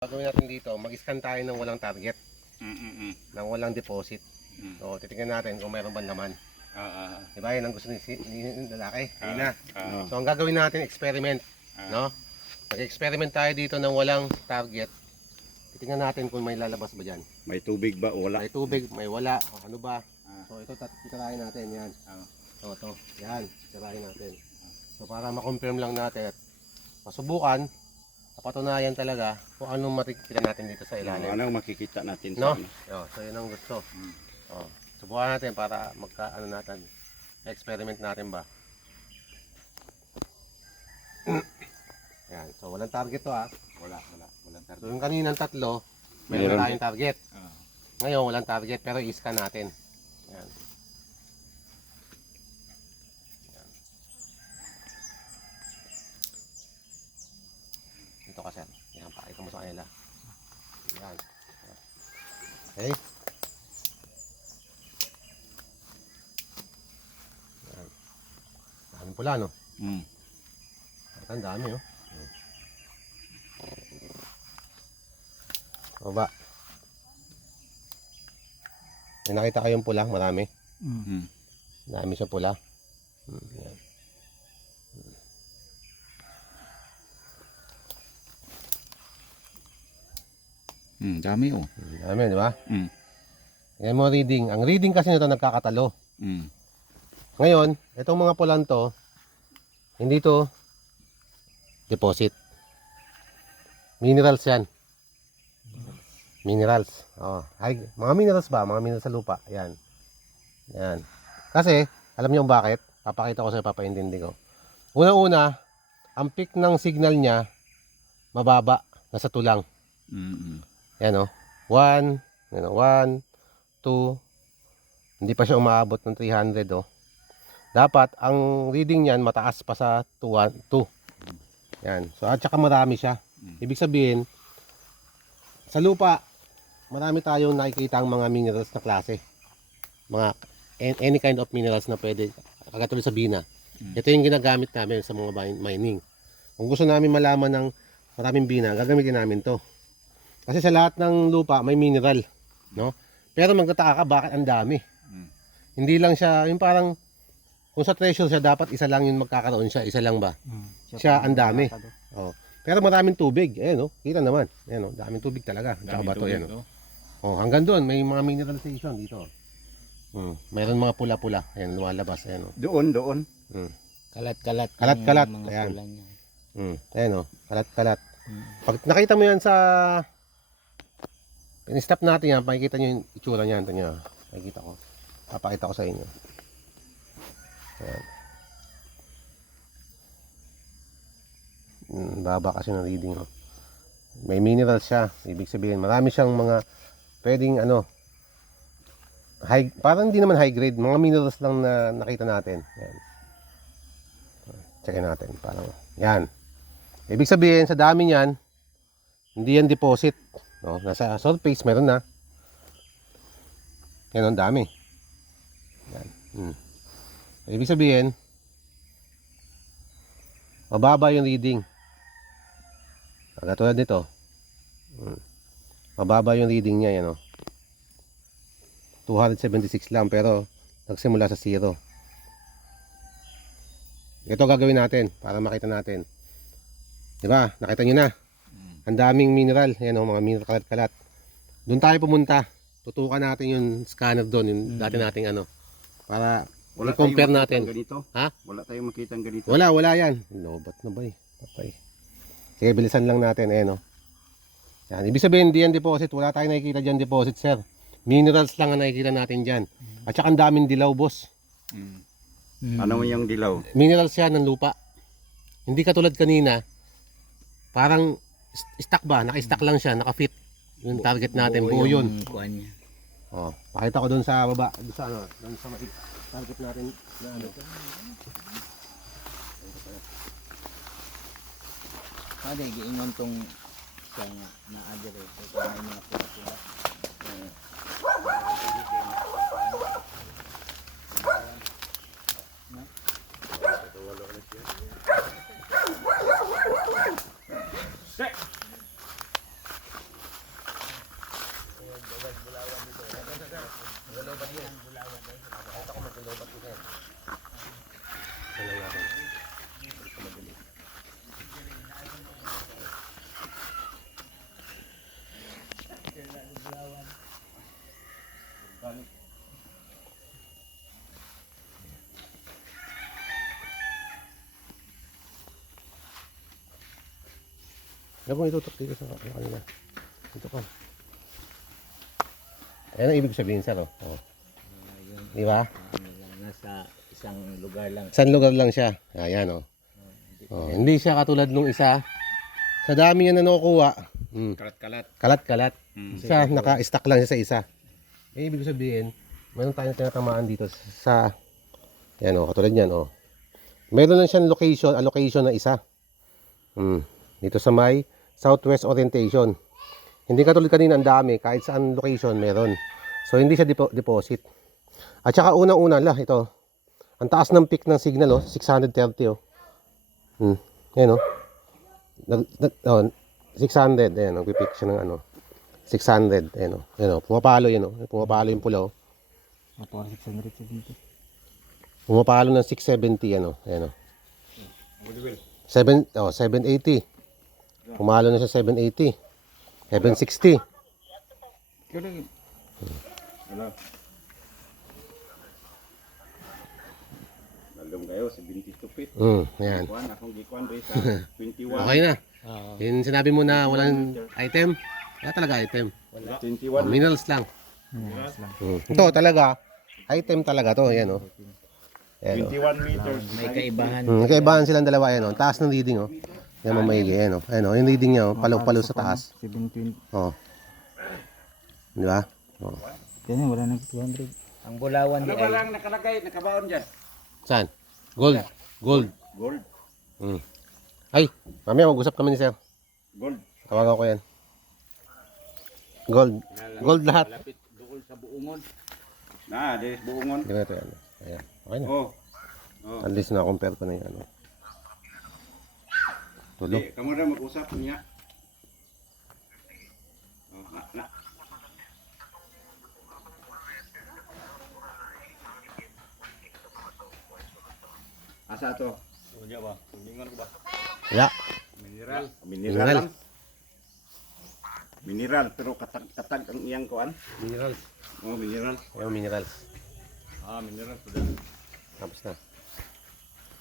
Gagawin natin dito, mag-scan tayo ng walang target, ng walang deposit. So, titingnan natin kung mayroon ba laman. Diba, yun ang gusto ni lalaki. So, ang gagawin natin, experiment. No? Mag-experiment tayo dito ng walang target. Titingnan natin kung may lalabas ba dyan. May tubig ba o wala? May tubig, may wala, o ano ba. So, ito titirahin natin, yan. So, ito, yan, titirahin natin. So, para ma-confirm lang natin at masubukan, patunayan talaga kung anong makikita natin dito sa ilalim. Ano makikita natin No? sa So yun ang gusto. Subukan natin para magka-ano natin. Experiment natin ba. Yan. So walang target to ha. Walang So target. yung kaninang tatlo, mayroon tayong target. Ngayon walang target pero i-scan natin. Yan. Ito ka sir. Yan, pakita mo sa kanila. Yan. Okay. Yan. Daming pula, no? Ang dami, oh. Baba. May nakita kayong pula, marami. Dami siya pula. Yan. Dami oh. Dami, di ba? Yan mo reading. Ang reading kasi nito nagkakatalo. Ngayon, itong mga pulang to, hindi to deposit. Minerals yan. Minerals. Oh, ay, mga minerals ba? Mga minerals sa lupa. Yan. Yan. Kasi, alam niyo bakit? Papakita ko sa iyo, papaintindi ko. Una-una, ang peak ng signal niya, mababa. Nasa tulang. Yan o. 1, 1, 2. Hindi pa siya umaabot ng 300 o. Dapat, ang reading niyan mataas pa sa 2. Yan. So, at saka marami siya. Ibig sabihin, sa lupa, marami tayong nakikita ang mga minerals na klase. Mga, any kind of minerals na pwede, kagatulad sa bina. Ito yung ginagamit namin sa mga mining. Kung gusto namin malaman ng maraming bina, gagamitin namin to. Kasi sa lahat ng lupa may mineral, no? Pero magtataka ka bakit ang dami. Hindi lang siya yung parang kung sa treasure siya dapat isa lang yung magkakaroon siya, isa lang ba? Siya ang dami. Oh. Pero maraming tubig, ayan no. Kita naman. Ayan no, daming tubig talaga. Tsaka bato yan no. Oh, hanggang doon may mga mineralization dito. Mayroon mga pula-pula, ayan lumalabas, ayan no. Doon. Kalat-kalat. Kalat-kalat, yung mga ayan. pula niya. Ayan no, kalat-kalat. Pag nakita mo yan sa in-stop natin yan, makikita nyo yung itsura niyan. Ito nyo, makikita ko. Papakita ko sa inyo. Ayan. Baba kasi ng reading. Oh. May minerals siya. Ibig sabihin, marami siyang mga pwedeng ano, high, parang hindi naman high grade. Mga minerals lang na nakita natin. Ayan. Checkin natin. Parang, yan. Ibig sabihin, sa dami niyan, hindi yan deposit. No, nasa surface meron na. Yan ang dami. Yan. Ibig sabihin, mababa yung reading. Katulad nito. Mababa yung reading niya, yan oh. 276 lang pero nagsimula sa 0. Ito gagawin natin para makita natin. 'Di ba? Nakita niyo na. Ang daming mineral, yan o, mga mineral kalat-kalat. Doon tayo pumunta. Tutukan natin yung scanner doon, yung dati nating ano. Para i-compare natin. Ganito? Ha? Wala tayong makitang ganito. Wala yan. Lobat na ba eh. Patay. Sige, bilisan lang natin, ayan o. Yan, ibig sabihin, hindi yan deposit. Wala tayong nakikita dyan deposit, sir. Minerals lang ang nakikita natin dyan. At saka ang daming dilaw, boss. Ano yung dilaw? Minerals yan ng lupa. Hindi katulad kanina, parang stock ba? Naka-stock lang siya, naka-fit. Yung target natin, buo yun. Yung kuha niya. Oh, pakita ko doon sa baba, doon sa ano, doon sa target natin na ano. Kada giingon tong isang na-adder eh. Kaya may mga pula-pula. Ano bang itutok dito sa kanila? Ito ka. Ayan ang ibig sabihin, sir. Oh. Di ba? Nasa isang lugar lang. San lugar lang siya. Ayan, oh. Oh, hindi siya katulad nung isa. Sa dami niya na nakukuha. Kalat-kalat. Kalat-kalat. Mm. Siya, naka-stack lang siya sa isa. Eh, ibig sabihin, meron tayong tinatamaan dito sa, yan, oh, katulad yan, oh. Meron lang siyang allocation na isa. Dito sa may southwest orientation. Hindi katulad kanina ang dami, kahit saan location meron. So hindi siya deposit. At saka unang-una ito. Ang taas ng peak ng signal, 630 oh. Yan oh. 600, ayan, nagpi-peak siya ng 600, ayan oh. Ayan oh, pumapalo yan oh. Pumapalo yung pula oh. Parang 670. Pumapalo ng 670 ano, ayan oh. 780. Pumalo na sa 780. 760. Wala. Nalong kayo, 72 feet. Ayan. Kuan, akong gikuan rin sa 21. Okay na. Yung sinabi mo na walang item, wala talaga item. 21. Minerals lang. Ito talaga, item talaga to. Ayan oh. Ayan, oh. 21 meters. May kaibahan. Kaibahan silang dalawa. Ayan oh. Taas ng reading oh. Yan mamaigi. Ayan oh. Ayan oh. Yung reading niya oh. Palo-palo sa taas. 720. Oh. Di ba? Oh. Kaya wala nang 200. Ang Bulawan di Ano ba ay lang nakalagay, nakabaon dyan? Saan? Gold. Gold. Gold. Ay, mamaya mag-usap kami ni sir. Gold. Tawagan ko yan. Gold. Gold lahat. Malapit doon sa buungon. Na, des buungon. Hindi na ito yan. Ayan. Okay na. Oh. Oh. At least na-compare ko na yung ano. Tulo. Di, kamu rin mag-usap niya. Oh, na. Asa to? Unya ba? Uningan ko ba? Ya. Mineral. Mineral. Mineral lang. Mineral, pero katag ang iyang kuan. Minerals. Oh, mineral. Ayan, minerals. Ah, mineral. Tapos na.